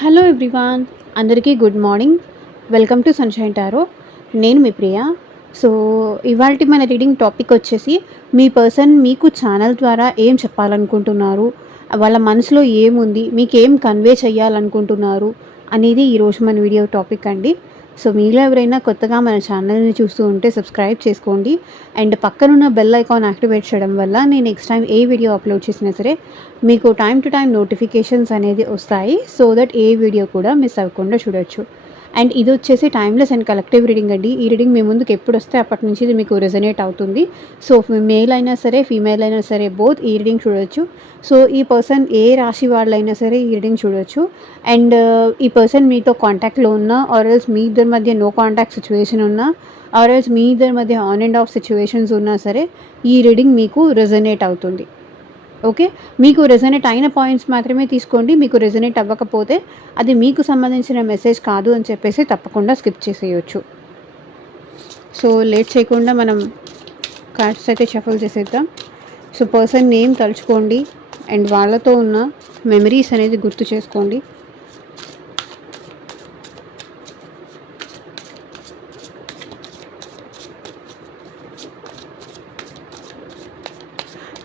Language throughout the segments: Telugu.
హలో ఎవ్రీవాన్, అందరికీ good morning. Welcome to sunshine tarot. నేను మీ ప్రియ. సో ఇవాల్టి మన రీడింగ్ టాపిక్ వచ్చేసి, మీ పర్సన్ మీకు ఛానల్ ద్వారా ఏం చెప్పాలనుకుంటున్నారు, వాళ్ళ మనసులో ఏముంది, మీకేం కన్వే చేయాలనుకుంటున్నారు అనేది ఈరోజు మన వీడియో టాపిక్ అండి. సో మీలో ఎవరైనా కొత్తగా మన ఛానల్ని చూస్తూ ఉంటే సబ్స్క్రైబ్ చేసుకోండి. అండ్ పక్కనున్న బెల్ ఐకాన్ యాక్టివేట్ చేయడం వల్ల నేను నెక్స్ట్ టైం ఏ వీడియో అప్లోడ్ చేసినా సరే మీకు టైం టు టైం నోటిఫికేషన్స్ అనేది వస్తాయి. సో దట్ ఏ వీడియో కూడా మిస్ అవ్వకుండా చూడొచ్చు. అండ్ ఇది వచ్చేసి టైమ్లెస్ అండ్ కలెక్టివ్ రీడింగ్ అండి. ఈ రీడింగ్ మీ ముందుకు ఎప్పుడు వస్తే అప్పటి నుంచి ఇది మీకు రెజనేట్ అవుతుంది. సో మేల్ అయినా సరే, ఫీమేల్ అయినా సరే, బోత్ ఈ రీడింగ్ చూడొచ్చు. సో ఈ పర్సన్ ఏ రాశి వాళ్ళైనా సరే ఈ రీడింగ్ చూడొచ్చు. అండ్ ఈ పర్సన్ మీతో కాంటాక్ట్లో ఉన్నా, ఆర్ ఎల్స్ మీ ఇద్దరి మధ్య నో కాంటాక్ట్ సిచ్యువేషన్ ఉన్నా, ఆర్ ఎల్స్ మీ ఇద్దరి మధ్య ఆన్ అండ్ ఆఫ్ సిచ్యువేషన్స్ ఉన్నా సరే ఈ రీడింగ్ మీకు రెజనేట్ అవుతుంది. ఓకే, మీకు రెజనేట్ అయిన పాయింట్స్ మాత్రమే తీసుకోండి. మీకు రెజనేట్ అవ్వకపోతే అది మీకు సంబంధించిన మెసేజ్ కాదు అని చెప్పేసి తప్పకుండా స్కిప్ చేసేయచ్చు. సో లేట్ చేయకుండా మనం కార్డ్స్ అయితే షఫల్ చేసేద్దాం. సో పర్సన్ నేమ్ తలుచుకోండి అండ్ వాళ్ళతో ఉన్న మెమరీస్ అనేది గుర్తు చేసుకోండి.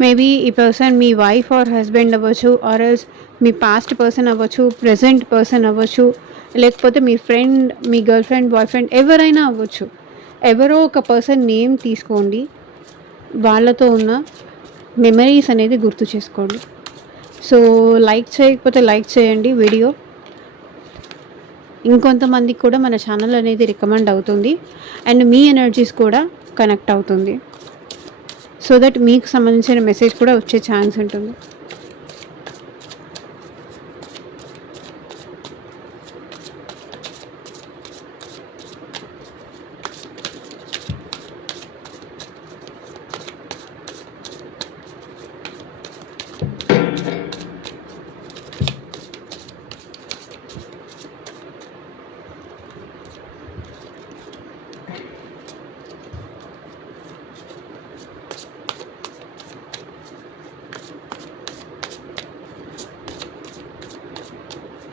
మేబీ ఈ పర్సన్ మీ వైఫ్ ఆర్ హస్బెండ్ అవ్వచ్చు, ఆర్ ఎల్స్ మీ పాస్ట్ పర్సన్ అవ్వచ్చు, ప్రజెంట్ పర్సన్ అవ్వచ్చు, లేకపోతే మీ ఫ్రెండ్, మీ గర్ల్ ఫ్రెండ్, బాయ్ ఫ్రెండ్, ఎవరైనా అవ్వచ్చు. ఎవరో ఒక పర్సన్ నేమ్ తీసుకోండి, వాళ్ళతో ఉన్న మెమరీస్ అనేది గుర్తు చేసుకోండి. సో లైక్ చేయకపోతే లైక్ చేయండి వీడియో. ఇంకొంతమందికి కూడా మన ఛానల్ అనేది రికమెండ్ అవుతుంది అండ్ మీ ఎనర్జీస్ కూడా కనెక్ట్ అవుతుంది. సో దట్ మీకు సంబంధించిన మెసేజ్ కూడా వచ్చే ఛాన్స్ ఉంటుంది.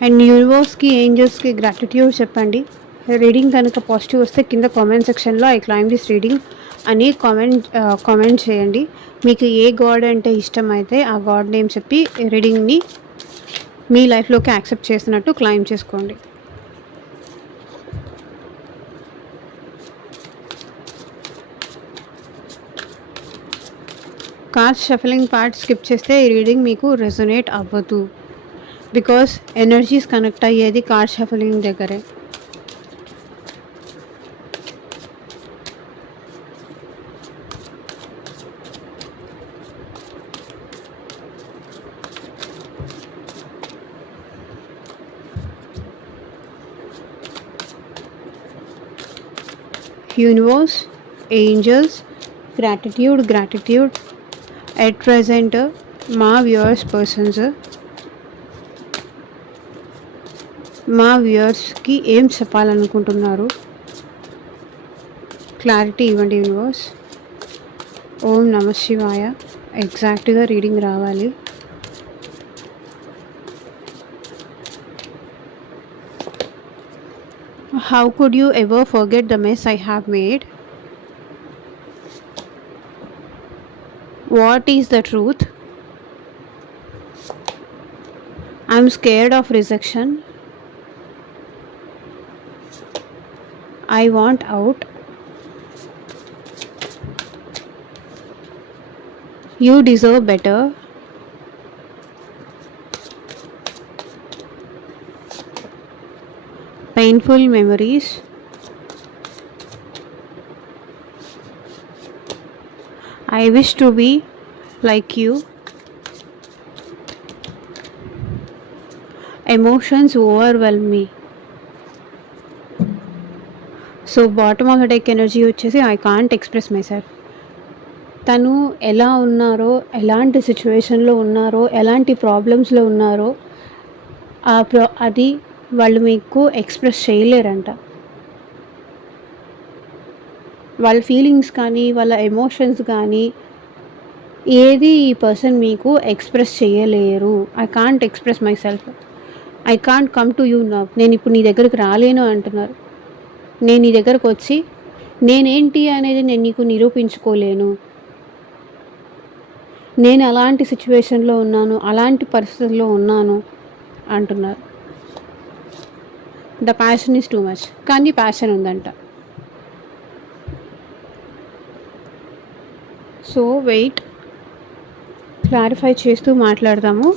అండ్ యూనివర్స్కి, ఏంజల్స్కి గ్రాటిట్యూడ్ చెప్పండి. రీడింగ్ కనుక పాజిటివ్ వస్తే కింద కామెంట్ సెక్షన్లో ఐ క్లైమ్ దిస్ రీడింగ్ అని కామెంట్ చేయండి. మీకు ఏ గాడ్ అంటే ఇష్టం అయితే ఆ గాడ్ నేమ్ చెప్పి రీడింగ్ని మీ లైఫ్లోకి యాక్సెప్ట్ చేసినట్టు క్లైమ్ చేసుకోండి. కార్డ్స్ షఫలింగ్ పార్ట్ స్కిప్ చేస్తే ఈ రీడింగ్ మీకు రెజొనేట్ అవ్వదు. బికాస్ ఎనర్జీస్ కనెక్ట్ అయ్యేది కార్డ్ షఫలింగ్ దగ్గరే. Universe, angels, gratitude at present మా వ్యూవర్స్ పర్సన్స్, మా వ్యూవర్స్కి ఏం చెప్పాలనుకుంటున్నారు క్లారిటీ ఇవ్వండి యూనివర్స్. ఓం నమ శివాయ. ఎగ్జాక్ట్గా రీడింగ్ రావాలి. How could you ever forget the mess I have made? What is the truth? I'm scared of rejection. I want out. You deserve better. Painful memories. I wish to be like you. Emotions overwhelm me. So bottom of the deck energy వచ్చేసి I can't express myself. తను ఎలా ఉన్నారో, ఎలాంటి సిచ్యువేషన్లో ఉన్నారో, ఎలాంటి ప్రాబ్లమ్స్లో ఉన్నారో అది వాళ్ళు మీకు ఎక్స్ప్రెస్ చేయలేరంట. వాళ్ళ ఫీలింగ్స్ కానీ, వాళ్ళ ఎమోషన్స్ కానీ ఏది ఈ పర్సన్ మీకు ఎక్స్ప్రెస్ చేయలేరు. I can't express my self. I can't come to you now. నేను ఇప్పుడు నీ దగ్గరికి రాలేను అంటున్నారు. నేను నీ దగ్గరకు వచ్చి నేనేంటి అనేది నేను నీకు నిరూపించుకోలేను. నేను అలాంటి సిచ్యువేషన్లో ఉన్నాను, అలాంటి పరిస్థితుల్లో ఉన్నాను అంటున్నారు. The passion is too much. కానీ ప్యాషన్ ఉందంట. సో వెయిట్, క్లారిఫై చేస్తూ మాట్లాడదాము.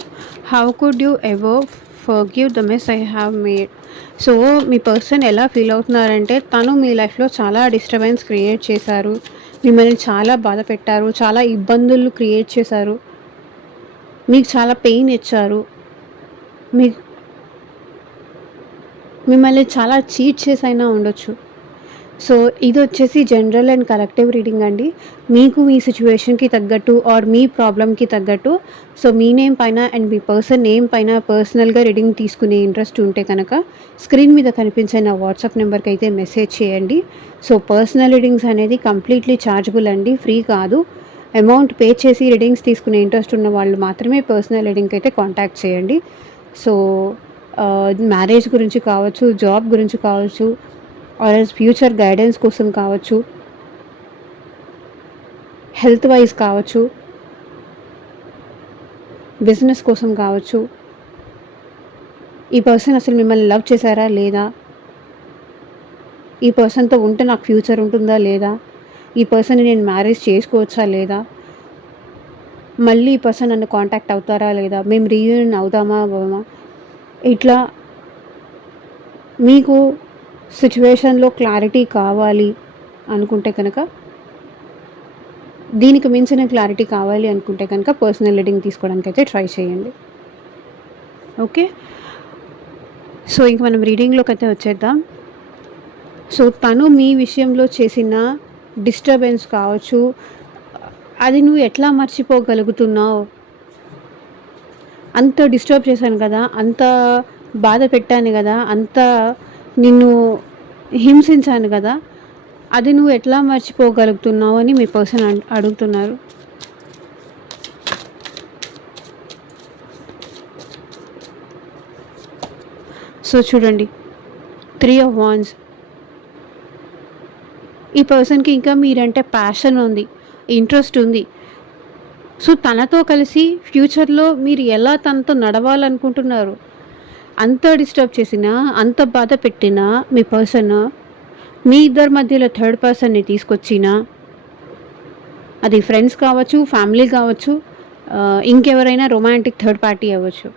How could you ever forgive the mess I have made. So me person ఎలా ఫీల్ అవుతున్నారంటే, తను మీ లైఫ్లో చాలా డిస్టర్బెన్స్ క్రియేట్ చేశారు, మిమ్మల్ని చాలా బాధ పెట్టారు, చాలా ఇబ్బందులు క్రియేట్ చేశారు, మీకు చాలా పెయిన్ ఇచ్చారు, మీ మిమ్మల్ని చాలా చీట్ చేసైనా ఉండొచ్చు. సో ఇది వచ్చేసి జనరల్ అండ్ కలెక్టివ్ రీడింగ్ అండి. మీకు మీ సిచ్యువేషన్కి తగ్గట్టు ఆర్ మీ ప్రాబ్లమ్కి తగ్గట్టు, సో మీ నేమ్ పైన అండ్ మీ పర్సన్ నేమ్ పైన పర్సనల్గా రీడింగ్ తీసుకునే ఇంట్రెస్ట్ ఉంటే కనుక స్క్రీన్ మీద కనిపించే నా వాట్సాప్ నెంబర్కి అయితే మెసేజ్ చేయండి. సో పర్సనల్ రీడింగ్స్ అనేది కంప్లీట్లీ ఛార్జబుల్ అండి, ఫ్రీ కాదు. అమౌంట్ పే చేసి రీడింగ్స్ తీసుకునే ఇంట్రెస్ట్ ఉన్న వాళ్ళు మాత్రమే పర్సనల్ రీడింగ్కి అయితే కాంటాక్ట్ చేయండి. సో మ్యారేజ్ గురించి కావచ్చు, జాబ్ గురించి కావచ్చు, ఆర్ ఎల్స్ ఫ్యూచర్ గైడెన్స్ కోసం కావచ్చు, హెల్త్ వైజ్ కావచ్చు, బిజినెస్ కోసం కావచ్చు, ఈ పర్సన్ అసలు మిమ్మల్ని లవ్ చేశారా లేదా, ఈ పర్సన్తో ఉంటే నాకు ఫ్యూచర్ ఉంటుందా లేదా, ఈ పర్సన్ని నేను మ్యారేజ్ చేసుకోవచ్చా లేదా, మళ్ళీ ఈ పర్సన్ నన్ను కాంటాక్ట్ అవుతారా లేదా, మేము రీయూనియన్ అవుదామా అవ్వమా, ఇట్లా మీకు సిచ్యువేషన్లో క్లారిటీ కావాలి అనుకుంటే కనుక, దీనికి మించిన క్లారిటీ కావాలి అనుకుంటే కనుక పర్సనల్ రీడింగ్ తీసుకోవడానికి అయితే ట్రై చేయండి. ఓకే, సో ఇంక మనం రీడింగ్లోకి అయితే వచ్చేద్దాం. సో తను మీ విషయంలో చేసిన డిస్టర్బెన్స్ కావచ్చు, అది నువ్వు ఎట్లా మర్చిపోగలుగుతున్నావు. అంత డిస్టర్బ్ చేశాను కదా, అంత బాధ పెట్టాను కదా, అంత నిన్ను హింసించాను కదా, అది నువ్వు ఎట్లా మర్చిపోగలుగుతున్నావు అని మీ పర్సన్ అడుగుతున్నారు. సో చూడండి, 3 of Wands. ఈ పర్సన్కి ఇంకా మీరంటే ప్యాషన్ ఉంది, ఇంట్రెస్ట్ ఉంది. సో తనతో కలిసి ఫ్యూచర్లో మీరు ఎలా తనతో నడవాలనుకుంటున్నారు. అంత డిస్టర్బ్ చేసినా, అంత బాధ పెట్టినా మీ పర్సన్ మీ ఇద్దరి మధ్యలో థర్డ్ పర్సన్ని తీసుకొచ్చినా, అది ఫ్రెండ్స్ కావచ్చు, ఫ్యామిలీ కావచ్చు, ఇంకెవరైనా రొమాంటిక్ థర్డ్ పార్టీ అవ్వచ్చు.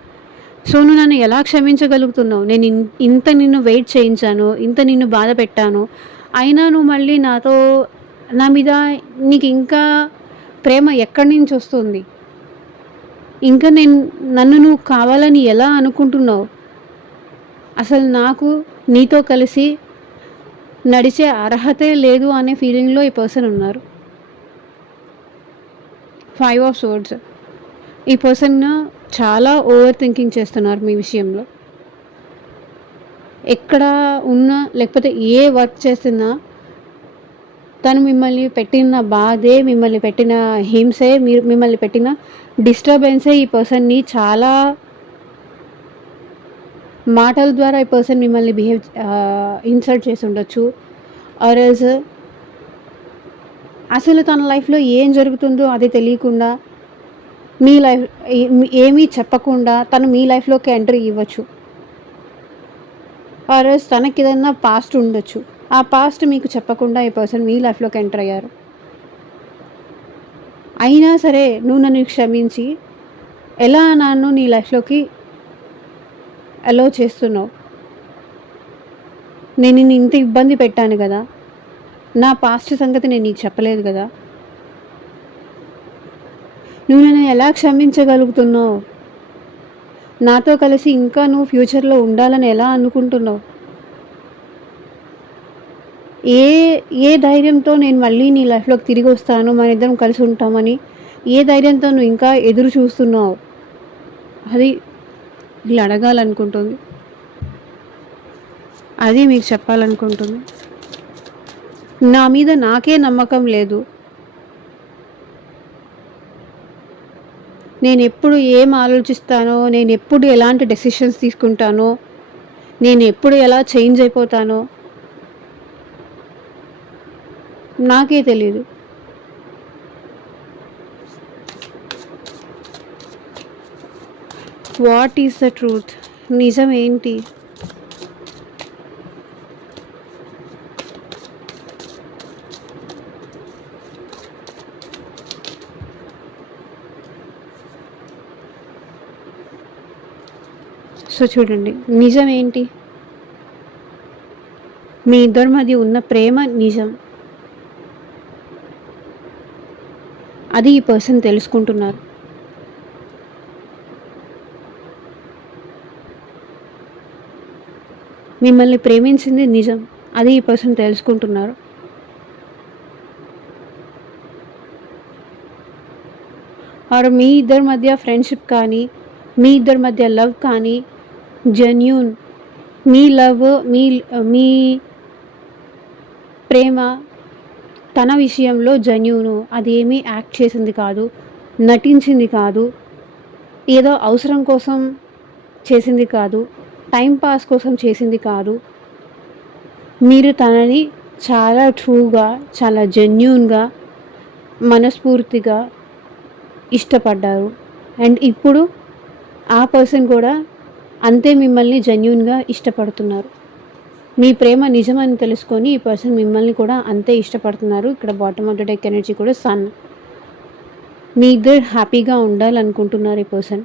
సో నువ్వు నన్ను ఎలా క్షమించగలుగుతున్నావు. నేను ఇంత నిన్ను వెయిట్ చేయించాను, ఇంత నిన్ను బాధ పెట్టాను, అయినా నువ్వు మళ్ళీ నా మీద నీకు ఇంకా ప్రేమ ఎక్కడి నుంచి వస్తుంది. ఇంకా నన్ను నువ్వు కావాలని ఎలా అనుకుంటున్నావు. అసలు నాకు నీతో కలిసి నడిచే అర్హతే లేదు అనే ఫీలింగ్లో ఈ పర్సన్ ఉన్నారు. 5 of Swords. ఈ పర్సన్ చాలా ఓవర్ థింకింగ్ చేస్తున్నారు మీ విషయంలో. ఎక్కడ ఉన్నా లేకపోతే ఏ వర్క్ చేస్తున్నా తను మిమ్మల్ని పెట్టిన బాధే, మిమ్మల్ని పెట్టిన హింసే, మిమ్మల్ని పెట్టిన డిస్టర్బెన్సే ఈ పర్సన్ని చాలా మాటల ద్వారా ఈ పర్సన్ మిమ్మల్ని ఇన్సల్ట్ చేసి ఉండొచ్చు. ఆర్ఎల్స్ అసలు తన లైఫ్లో ఏం జరుగుతుందో అది తెలియకుండా, మీ లైఫ్ ఏమీ చెప్పకుండా తను మీ లైఫ్లోకి ఎంట్రీ ఇవ్వచ్చు. ఆర్ఎల్స్ తనకి ఏదైనా పాస్ట్ ఉండొచ్చు, ఆ పాస్ట్ మీకు చెప్పకుండా ఈ పర్సన్ మీ లైఫ్లోకి ఎంటర్ అయ్యారు. అయినా సరే నువ్వు నన్ను క్షమించి ఎలా నన్ను నీ లైఫ్లోకి అలో చేస్తున్నావు. నేను నిన్ను ఇంత ఇబ్బంది పెట్టాను కదా, నా పాస్ట్ సంగతి నేను నీకు చెప్పలేదు కదా, నువ్వు నన్ను ఎలా క్షమించగలుగుతున్నావు. నాతో కలిసి ఇంకా నువ్వు ఫ్యూచర్లో ఉండాలని ఎలా అనుకుంటున్నావు. ఏ ధైర్యంతో నేను మళ్ళీ నీ లైఫ్లోకి తిరిగి వస్తాను, మన ఇద్దరం కలిసి ఉంటామని ఏ ధైర్యంతో నువ్వు ఇంకా ఎదురు చూస్తున్నావు. అది వీళ్ళు అడగాలనుకుంటుంది, అది మీకు చెప్పాలనుకుంటుంది. నా మీద నాకే నమ్మకం లేదు, నేను ఎప్పుడు ఏం ఆలోచిస్తానో, నేను ఎప్పుడు ఎలాంటి డెసిషన్స్ తీసుకుంటానో, నేను ఎప్పుడు ఎలా చేంజ్ అయిపోతానో నాకే తెలీదు. What is the truth? నిజం ఏంటి? సో చూడండి, నిజం ఏంటి? మీ ఇద్దరి మధ్య ఉన్న ప్రేమ నిజం. అది ఈ పర్సన్ తెలుసుకుంటున్నారు. మిమ్మల్ని ప్రేమించింది నిజం. అది ఈ పర్సన్ తెలుసుకుంటున్నారు. ఆర్ మీ ఇద్దరి మధ్య ఫ్రెండ్షిప్ కానీ, మీ ఇద్దరి మధ్య లవ్ కానీ జెన్యూన్. మీ లవ్, మీ ప్రేమ తన విషయంలో జెన్యూను. అదేమీ యాక్ట్ చేసింది కాదు, నటించింది కాదు, ఏదో అవసరం కోసం చేసింది కాదు, టైం పాస్ కోసం చేసింది కాదు. మీరు తనని చాలా ట్రూగా, చాలా జెన్యూన్గా, మనస్ఫూర్తిగా ఇష్టపడ్డారు. అండ్ ఇప్పుడు ఆ పర్సన్ కూడా అంతే మిమ్మల్ని జెన్యూన్గా ఇష్టపడుతున్నారు. మీ ప్రేమ నిజమని తెలుసుకొని ఈ పర్సన్ మిమ్మల్ని కూడా అంతే ఇష్టపడుతున్నారు. ఇక్కడ bottom of the deck energy కూడా సన్. మీ ఇద్దరు హ్యాపీగా ఉండాలనుకుంటున్నారు ఈ person.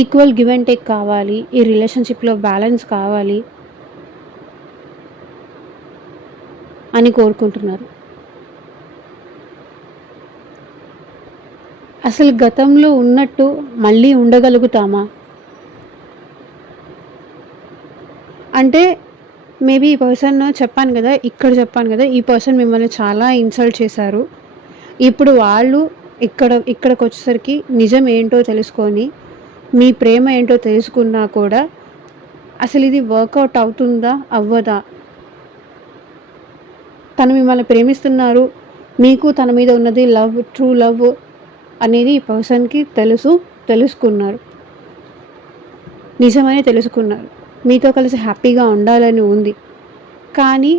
Equal give and take కావాలి, ఈ రిలేషన్షిప్లో బ్యాలెన్స్ కావాలి అని కోరుకుంటున్నారు. అసలు గతంలో ఉన్నట్టు మళ్ళీ ఉండగలుగుతామా అంటే, మేబీ ఈ పర్సన్ చెప్పాను కదా, ఈ పర్సన్ మిమ్మల్ని చాలా ఇన్సల్ట్ చేశారు. ఇప్పుడు వాళ్ళు ఇక్కడికి వచ్చేసరికి నిజం ఏంటో తెలుసుకొని, మీ ప్రేమ ఏంటో తెలుసుకున్నా కూడా అసలు ఇది వర్కౌట్ అవుతుందా అవ్వదా? తను మిమ్మల్ని ప్రేమిస్తున్నారు, మీకు తన మీద ఉన్నది లవ్, ట్రూ లవ్ అనేది ఈ పర్సన్కి తెలుసుకున్నారు, నిజమని తెలుసుకున్నారు. మీతో కలిసి హ్యాపీగా ఉండాలని ఉంది. కానీ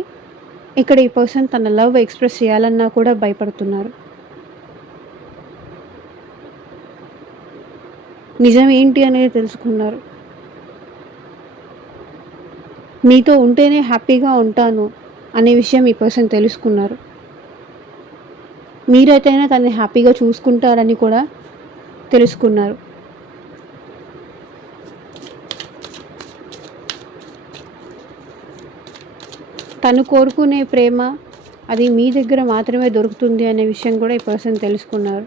ఇక్కడ ఈ పర్సన్ తన లవ్ ఎక్స్ప్రెస్ చేయాలన్నా కూడా భయపడుతున్నారు. నిజం ఏంటి అనేది తెలుసుకున్నారు. మీతో ఉంటేనే హ్యాపీగా ఉంటాను అనే విషయం ఈ పర్సన్ తెలుసుకున్నారు. మీరైతేనే తనని హ్యాపీగా చూసుకుంటారని కూడా తెలుసుకున్నారు. తను కోరుకునే ప్రేమ అది మీ దగ్గర మాత్రమే దొరుకుతుంది అనే విషయం కూడా ఈ పర్సన్ తెలుసుకున్నారు.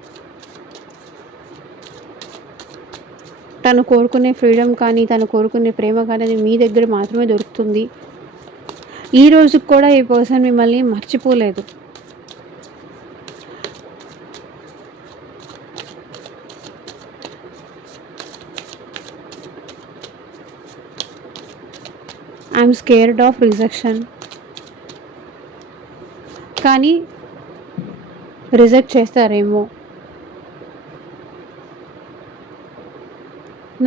తను కోరుకునే ఫ్రీడమ్ కానీ, తను కోరుకునే ప్రేమ కానీ అది మీ దగ్గర మాత్రమే దొరుకుతుంది. ఈ రోజుకి కూడా ఈ పర్సన్ మిమ్మల్ని మర్చిపోలేదు. I'm scared of rejection. కానీ రిజెక్ట్ చేస్తారేమో.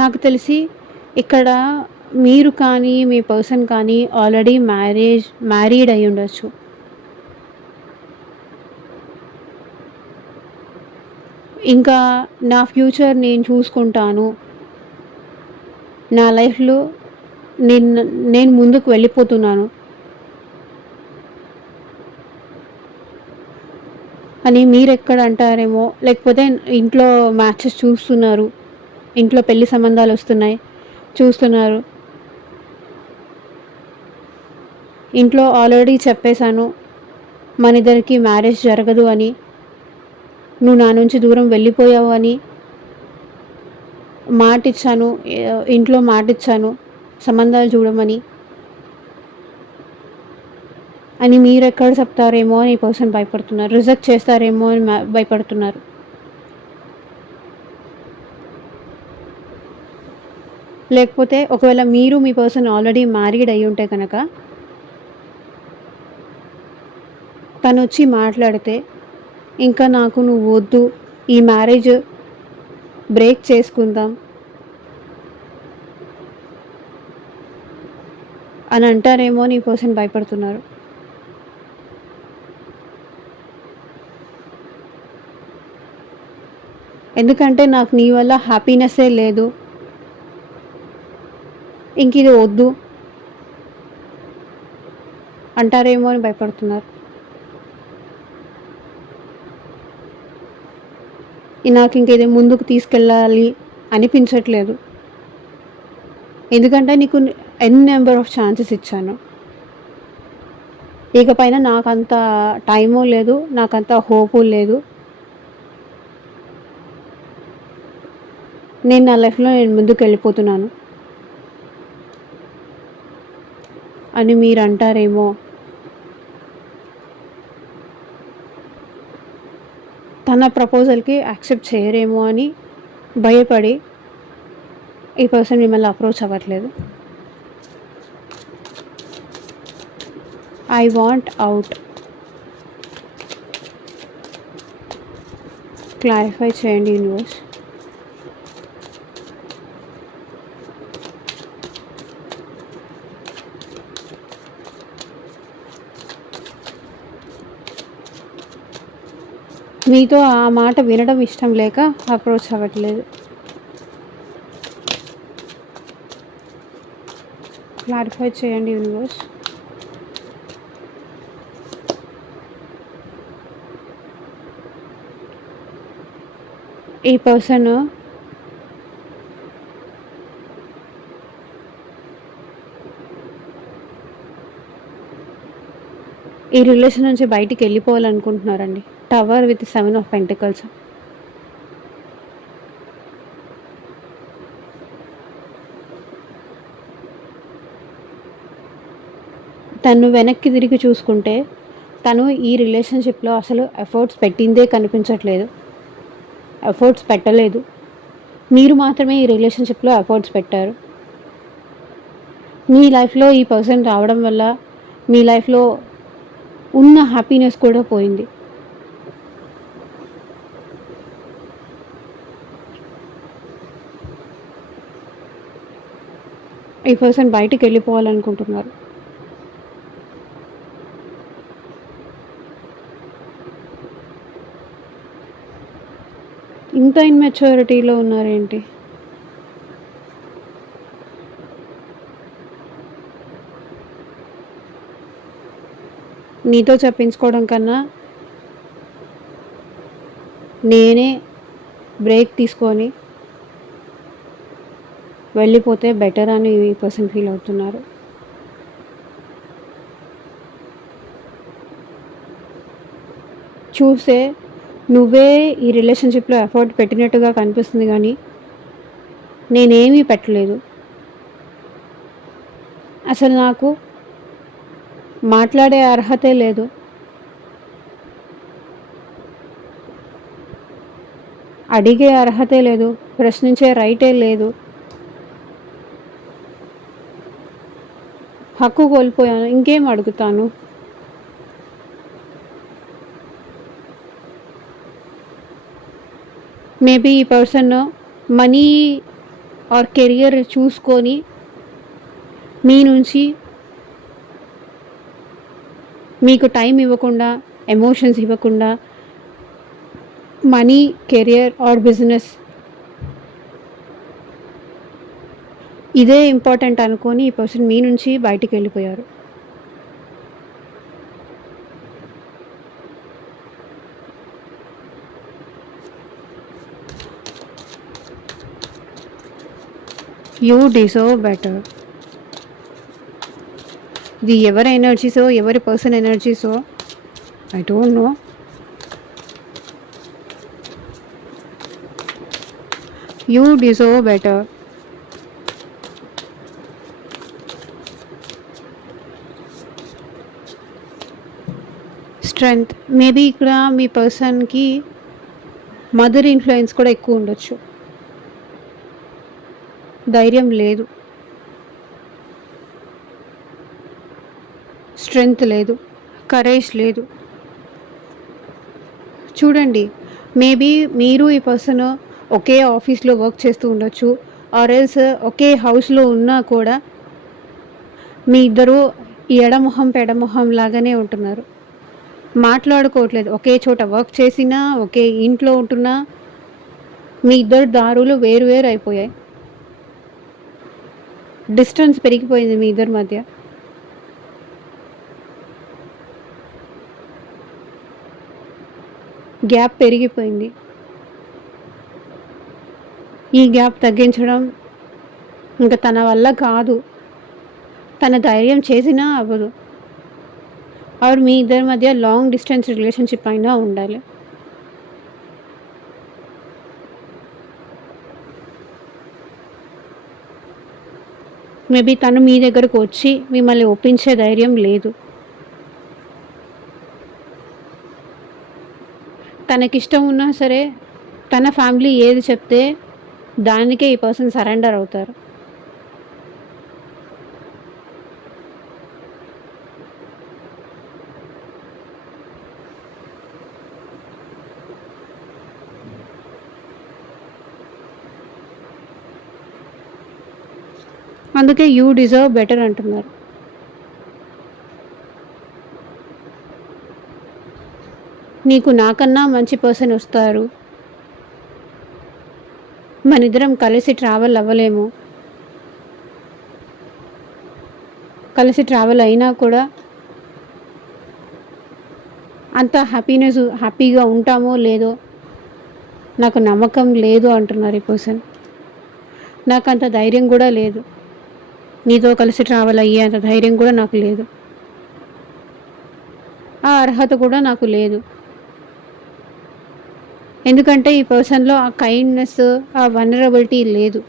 నాకు తెలిసి ఇక్కడ మీరు కానీ, మీ పర్సన్ కానీ ఆల్రెడీ మ్యారీడ్ అయి ఉండొచ్చు. ఇంకా నా ఫ్యూచర్ నేను చూసుకుంటాను, నా లైఫ్లో నేను ముందుకు వెళ్ళిపోతున్నాను అని మీరెక్కడ అంటారేమో. లేకపోతే ఇంట్లో మ్యాచెస్ చూస్తున్నారు, ఇంట్లో పెళ్లి సంబంధాలు వస్తున్నాయి చూస్తున్నారు. ఇంట్లో ఆల్రెడీ చెప్పేశాను మన ఇద్దరికి మ్యారేజ్ జరగదు అని, నువ్వు నా నుంచి దూరం వెళ్ళిపోయావు అని మాటిచ్చాను, ఇంట్లో మాటిచ్చాను సంబంధాలు చూడమని అని మీరు ఎక్కడ చెప్తారేమో అని ఈ పర్సన్ భయపడుతున్నారు. రిజెక్ట్ చేస్తారేమో అని భయపడుతున్నారు. లేకపోతే ఒకవేళ మీరు మీ పర్సన్ ఆల్రెడీ మ్యారీడ్ అయి ఉంటే కనుక తను వచ్చి మాట్లాడితే ఇంకా నాకు నువ్వు వద్దు, ఈ మ్యారేజ్ బ్రేక్ చేసుకుందాం అని అంటారేమో అని ఈ పర్సన్ భయపడుతున్నారు. ఎందుకంటే నాకు నీ వల్ల హ్యాపీనెస్సే లేదు, ఇంక ఇది వద్దు అంటారేమో అని భయపడుతున్నారు. నాకు ఇంక ఇది ముందుకు తీసుకెళ్ళాలి అనిపించట్లేదు, ఎందుకంటే నీకు నెంబర్ ఆఫ్ ఛాన్సెస్ ఇచ్చాను. ఇకపైన నాకంత టైము లేదు, నాకంత హోపు లేదు. నేను నా లైఫ్లో నేను ముందుకు వెళ్ళిపోతున్నాను అని మీరు అంటారేమో. తన ప్రపోజల్కి యాక్సెప్ట్ చేయరేమో అని భయపడి ఈ పర్సన్ మిమ్మల్ని అప్రోచ్ అవ్వట్లేదు. I want out. క్లారిఫై చేయండి యూనివర్స్. మీతో ఆ మాట వినడం ఇష్టం లేక అప్రోచ్ అవ్వట్లేదు. క్లారిఫై చేయండి యూనివర్స్. ఈ పర్సన్ ఈ రిలేషన్ నుంచి బయటికి వెళ్ళిపోవాలనుకుంటున్నారండి. Tower with 7 of pentacles. తను వెనక్కి తిరిగి చూసుకుంటే తను ఈ రిలేషన్షిప్లో అసలు ఎఫర్ట్స్ పెట్టిందే కనిపించట్లేదు, ఎఫర్ట్స్ పెట్టలేదు. మీరు మాత్రమే ఈ రిలేషన్షిప్లో ఎఫర్ట్స్ పెట్టారు. మీ లైఫ్లో ఈ పర్సన్ రావడం వల్ల మీ లైఫ్లో ఉన్న హ్యాపీనెస్ కూడా పోయింది. ఈ పర్సన్ బయటికి వెళ్ళిపోవాలనుకుంటున్నారు. ఇంత ఇన్మెచ్యూరిటీలో ఉన్నారేంటి? నీతో చెప్పించుకోవడం కన్నా నేనే బ్రేక్ తీసుకొని వెళ్ళిపోతే బెటర్ అని ఈ పర్సన్ ఫీల్ అవుతున్నారు. చూస్తే నువ్వే ఈ రిలేషన్షిప్లో ఎఫర్ట్ పెట్టినట్టుగా కనిపిస్తుంది, కానీ నేనేమీ పెట్టలేదు. అసలు నాకు మాట్లాడే అర్హతే లేదు. అడిగే అర్హతే లేదు, ప్రశ్నించే రైటే లేదు. హక్కు కోల్పోయాను, ఇంకేం అడుగుతాను? మేబీ ఈ పర్సన్ మనీ ఆర్ కెరియర్ చూసుకొని మీ నుంచి మీకు టైం ఇవ్వకుండా, ఎమోషన్స్ ఇవ్వకుండా, మనీ, కెరియర్ ఆర్ బిజినెస్ ఇదే ఇంపార్టెంట్ అనుకొని ఈ పర్సన్ మీ నుంచి బయటికి వెళ్ళిపోయారు. You deserve better. ఇది ఎవరి ఎనర్జీసో, ఎవరి పర్సన్ ఎనర్జీసో I don't know. You deserve better. Strength. Maybe ఇక్కడ మీ పర్సన్కి మదర్ ఇన్ఫ్లుయెన్స్ కూడా ఎక్కువ ఉండొచ్చు. ధైర్యం లేదు, స్ట్రెంగ్త్ లేదు, కరేజ్ లేదు. చూడండి, మేబీ మీరు ఈ పర్సన్ ఒకే ఆఫీస్లో వర్క్ చేస్తూ ఉండొచ్చు, ఆర్ ఎల్స్ ఒకే హౌస్లో ఉన్నా కూడా మీ ఇద్దరు ఎడమొహం పెడమొహం లాగానే ఉంటున్నారు. మాట్లాడుకోవట్లేదు. ఒకే చోట వర్క్ చేసినా, ఒకే ఇంట్లో ఉంటున్నా మీ ఇద్దరు దారులు వేరు వేరు అయిపోయాయి. డిస్టెన్స్ పెరిగిపోయింది మీ ఇద్దరి మధ్య. గ్యాప్ పెరిగిపోయింది. ఈ గ్యాప్ తగ్గించడం ఇంక తన వల్ల కాదు. తన ధైర్యం చేసినా అవ్వదు. ఆర్ మీ ఇద్దరి మధ్య లాంగ్ డిస్టెన్స్ రిలేషన్షిప్ అయినా ఉండాలి. మేబీ తను మీ దగ్గరకు వచ్చి మిమ్మల్ని ఒప్పించే ధైర్యం లేదు. తనకిష్టం ఉన్నా సరే తన ఫ్యామిలీ ఏది చెప్తే దానికే ఈ పర్సన్ సరెండర్ అవుతారు. అందుకే యూ డిజర్వ్ బెటర్ అంటున్నారు. నీకు నాకన్నా మంచి పర్సన్ వస్తారు, మనిద్దరం కలిసి ట్రావెల్ అవ్వలేము, కలిసి ట్రావెల్ అయినా కూడా అంత హ్యాపీగా ఉంటామో లేదో నాకు నమ్మకం లేదు అంటున్నారు ఈ పర్సన్. నాకు అంత ధైర్యం కూడా లేదు, నీతో కలిసి ట్రావెల్ అయ్యే అంత ధైర్యం కూడా నాకు లేదు, ఆ అర్హత కూడా నాకు లేదు. ఎందుకంటే ఈ పర్సన్లో ఆ కైండ్నెస్, ఆ వనరబిలిటీ లేదు.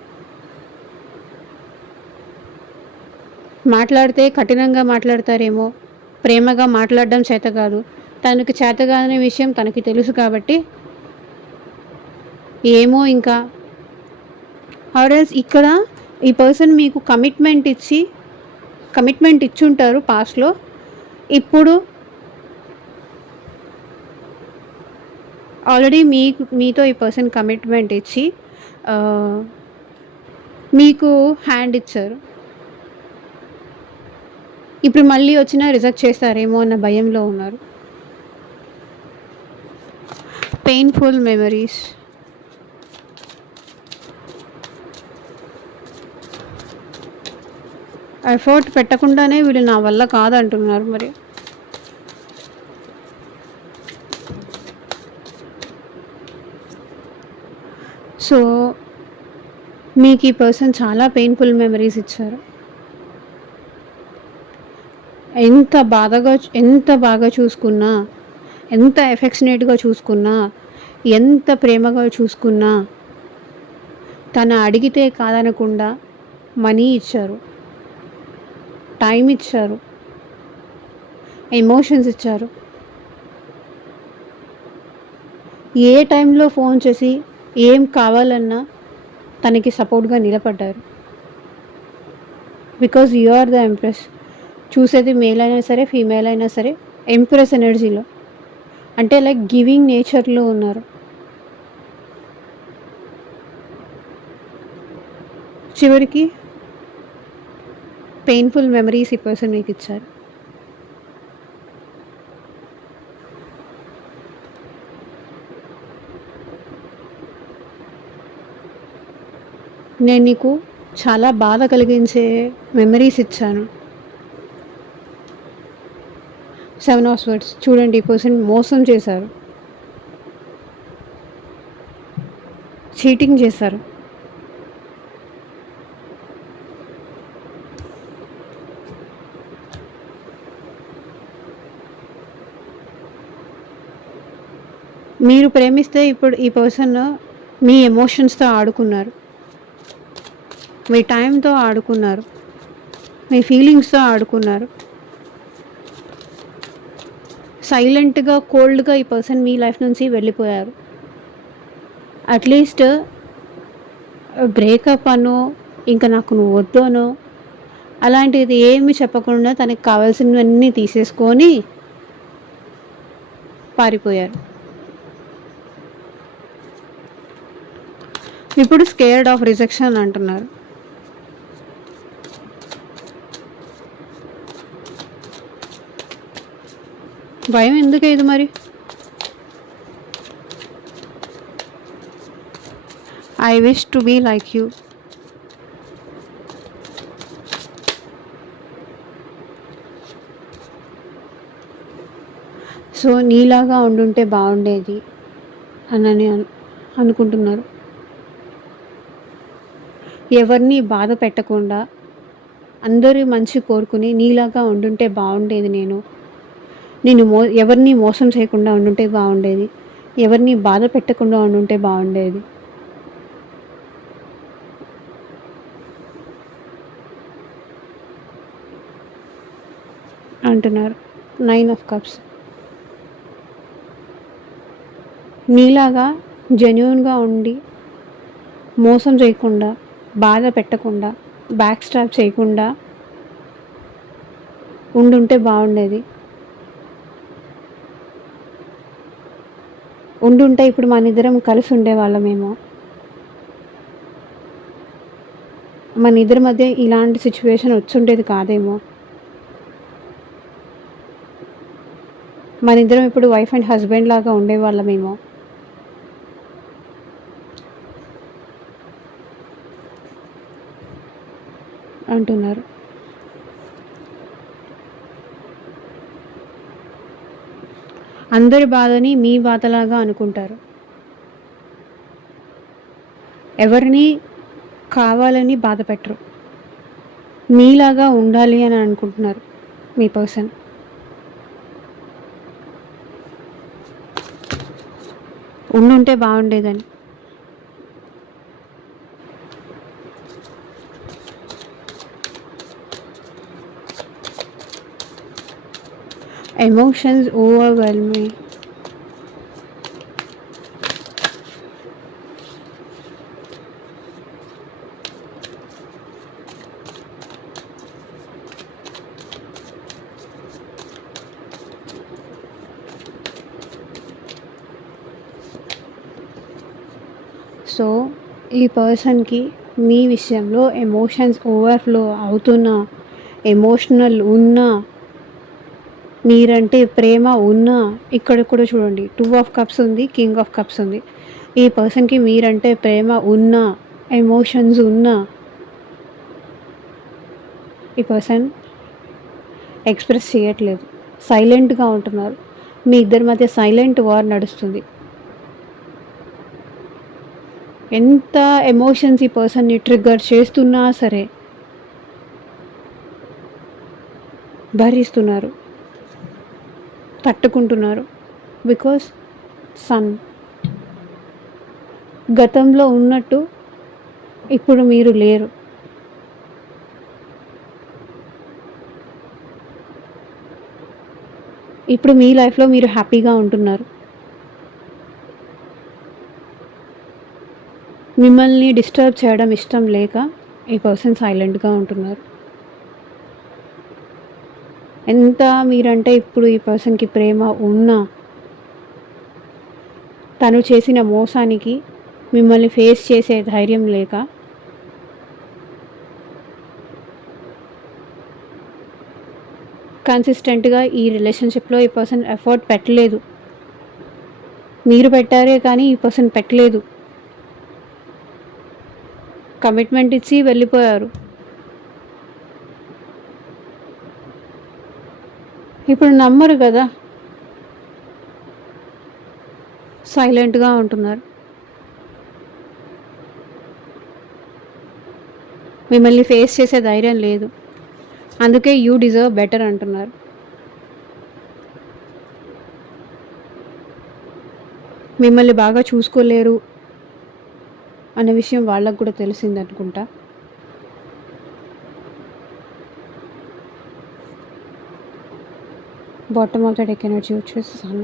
మాట్లాడితే కఠినంగా మాట్లాడతారేమో, ప్రేమగా మాట్లాడడం చేత కాదు. తనకి చేతగానే విషయం తనకి తెలుసు కాబట్టి ఏమో ఇంకా. ఆర్ఎల్స్ ఇక్కడ ఈ పర్సన్ మీకు కమిట్మెంట్ ఇచ్చుంటారు పాస్ట్లో. ఇప్పుడు ఆల్రెడీ మీతో ఈ పర్సన్ కమిట్మెంట్ ఇచ్చి మీకు హ్యాండ్ ఇచ్చారు. ఇప్పుడు మళ్ళీ వచ్చినా రిజెక్ట్ చేస్తారేమో అన్న భయంలో ఉన్నారు. Painful memories. ఎఫర్ట్ పెట్టకుండానే వీళ్ళు నా వల్ల కాదంటున్నారు. మరి సో మీకు ఈ పర్సన్ చాలా పెయిన్ఫుల్ మెమరీస్ ఇచ్చారు. ఎంత బాగా చూసుకున్నా, ఎంత ఎఫెక్షనేట్గా చూసుకున్నా, ఎంత ప్రేమగా చూసుకున్నా తను అడిగితే కాదనకుండా మనీ ఇచ్చారు, టైం ఇచ్చారు, ఎమోషన్స్ ఇచ్చారు. ఏ టైంలో ఫోన్ చేసి ఏం కావాలన్నా తనకి సపోర్ట్గా నిలబడ్డారు. Because you are the empress. చూసేది మేల్ అయినా సరే, ఫీమేల్ అయినా సరే ఎంప్రెస్ ఎనర్జీలో, అంటే లైక్ గివింగ్ నేచర్లో ఉన్నారు. చివరికి పెయిన్ఫుల్ మెమరీస్ ఈ పర్సన్ మీకు ఇచ్చారు. నేను నీకు చాలా బాధ కలిగించే మెమరీస్ ఇచ్చాను. 7 of Swords. చూడండి, ఈ పర్సన్ మోసం చేశారు, చీటింగ్ చేశారు. మీరు ప్రేమిస్తే ఇప్పుడు ఈ పర్సన్ మీ ఎమోషన్స్తో ఆడుకున్నారు, మీ టైంతో ఆడుకున్నారు, మీ ఫీలింగ్స్తో ఆడుకున్నారు. సైలెంట్గా, కోల్డ్గా ఈ పర్సన్ మీ లైఫ్ నుంచి వెళ్ళిపోయారు. అట్లీస్ట్ బ్రేకప్ అనో, ఇంకా నాకు నువ్వు వద్దనో అలాంటిది ఏమీ చెప్పకుండా తనకి కావాల్సినవన్నీ తీసేసుకొని పారిపోయారు. ఇప్పుడు స్కేర్డ్ ఆఫ్ రిజెక్షన్ అంటున్నారు. భయం ఎందుకు ఇది మరి? I wish to be like you. So నీలాగా ఉండుంటే బాగుండేది అని అనుకుంటున్నారు. ఎవరిని బాధ పెట్టకుండా అందరి మంచి కోరుకుని నీలాగా ఉండుంటే బాగుండేది, నేను ఎవరిని మోసం చేయకుండా ఉండుంటే బాగుండేది, ఎవరిని బాధ పెట్టకుండా ఉండుంటే బాగుండేది అంటున్నారు. 9 ఆఫ్ కప్స్. నీలాగా జెన్యూన్గా ఉండి మోసం చేయకుండా, బాధ పెట్టకుండా, బ్యాక్ స్టాప్ చేయకుండా ఉండుంటే బాగుండేది. ఉండుంటే ఇప్పుడు మన ఇద్దరం కలిసి ఉండేవాళ్ళమేమో. మన ఇద్దరి మధ్య ఇలాంటి సిచ్యువేషన్ వచ్చుండేది కాదేమో. మన ఇద్దరం ఇప్పుడు వైఫ్ అండ్ హస్బెండ్ లాగా ఉండేవాళ్ళమేమో. అంటున్నారు. అందరి బాధని మీ బాధలాగా అనుకుంటారు. ఎవరిని కావాలని బాధ పెట్టరు. మీలాగా ఉండాలి అని అనుకుంటున్నారు మీ పర్సన్. ఉండుంటే బాగుండేదని. ఎమోషన్స్ ఓవర్వెల్మ్ మీ. సో ఈ పర్సన్కి మీ విషయంలో ఎమోషన్స్ ఓవర్ఫ్లో అవుతున్నా, ఎమోషనల్ ఉన్నా, మీరంటే ప్రేమ ఉన్నా, ఇక్కడ కూడా చూడండి 2 ఆఫ్ కప్స్ ఉంది, కింగ్ ఆఫ్ కప్స్ ఉంది. ఈ పర్సన్కి మీరంటే ప్రేమ ఉన్నా, ఎమోషన్స్ ఉన్నా, ఈ పర్సన్ ఎక్స్ప్రెస్ చేయట్లేదు, సైలెంట్గా ఉంటున్నారు. మీ ఇద్దరి మధ్య సైలెంట్ వార్ నడుస్తుంది. ఎంత ఎమోషన్స్ ఈ పర్సన్ని ట్రిగ్గర్ చేస్తున్నా సరే భరిస్తున్నారు, తట్టుకుంటున్నారు. బికాస్ సన్ గతంలో ఉన్నట్టు ఇప్పుడు మీరు లేరు. ఇప్పుడు మీ లైఫ్లో మీరు హ్యాపీగా ఉంటున్నారు. మిమ్మల్ని డిస్టర్బ్ చేయడం ఇష్టం లేక ఈ పర్సన్ సైలెంట్గా ఉంటున్నారు. ఎంత మీరంటే ఇప్పుడు ఈ పర్సన్కి ప్రేమ ఉన్నా, తను చేసిన మోసానికి మిమ్మల్ని ఫేస్ చేసే ధైర్యం లేక కన్సిస్టెంట్గా ఈ రిలేషన్షిప్లో ఈ పర్సన్ ఎఫర్ట్ పెట్టలేదు. మీరు పెట్టారే కానీ ఈ పర్సన్ పెట్టలేదు. కమిట్మెంట్ ఇచ్చి వెళ్ళిపోయారు. ఇప్పుడు నమ్మరు కదా, సైలెంట్గా ఉంటున్నారు. మిమ్మల్ని ఫేస్ చేసే ధైర్యం లేదు. అందుకే యూ డిజర్వ్ బెటర్ అంటున్నారు. మిమ్మల్ని బాగా చూసుకోలేరు అనే విషయం వాళ్ళకు కూడా తెలిసింది అనుకుంటా. Bottom of the deck energy వచ్చేసి సన్.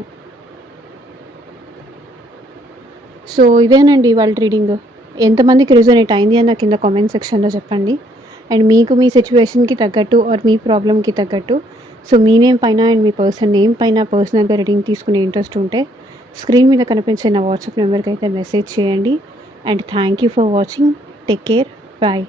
సో ఇదేనండి వాళ్ళ రీడింగ్. ఎంతమందికి రిజనేట్ అయింది అని నాకు కింద కామెంట్ సెక్షన్లో చెప్పండి. అండ్ మీకు మీ సిచ్యువేషన్కి తగ్గట్టు ఆర్ మీ ప్రాబ్లమ్కి తగ్గట్టు సో మీ నేమ్ పైన అండ్ మీ పర్సన్ నేమ్ పైన పర్సనల్గా రీడింగ్ తీసుకునే ఇంట్రెస్ట్ ఉంటే స్క్రీన్ మీద కనిపించే నా వాట్సాప్ నెంబర్కి అయితే మెసేజ్ చేయండి. And thank you for watching. Take care. Bye.